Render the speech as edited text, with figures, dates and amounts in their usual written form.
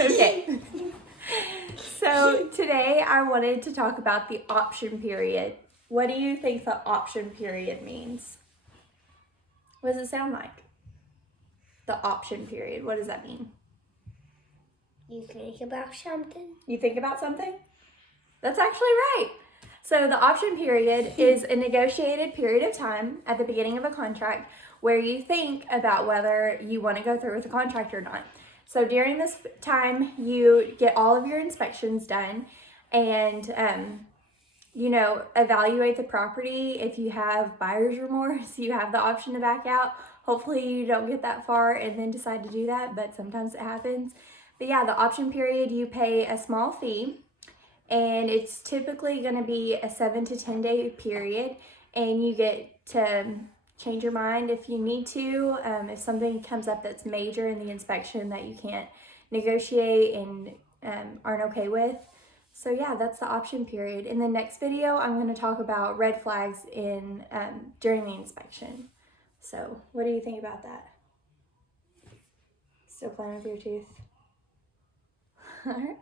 Okay. So today I wanted to talk about the option period. What do you think the option period means? What does it sound like? The option period. What does that mean? You think about something? You think about something? That's actually right. So the option period is a negotiated period of time at the beginning of a contract where you think about whether you want to go through with the contract or not. So during this time, you get all of your inspections done and, evaluate the property. If you have buyer's remorse, you have the option to back out. Hopefully you don't get that far and then decide to do that, but sometimes it happens. But yeah, the option period, you pay a small fee and it's typically going to be a 7 to 10 day period, and you get to change your mind if you need to. If something comes up that's major in the inspection that you can't negotiate and aren't okay with. So yeah, that's the option period. In the next video, I'm going to talk about red flags in during the inspection. So what do you think about that? Still playing with your tooth? All right.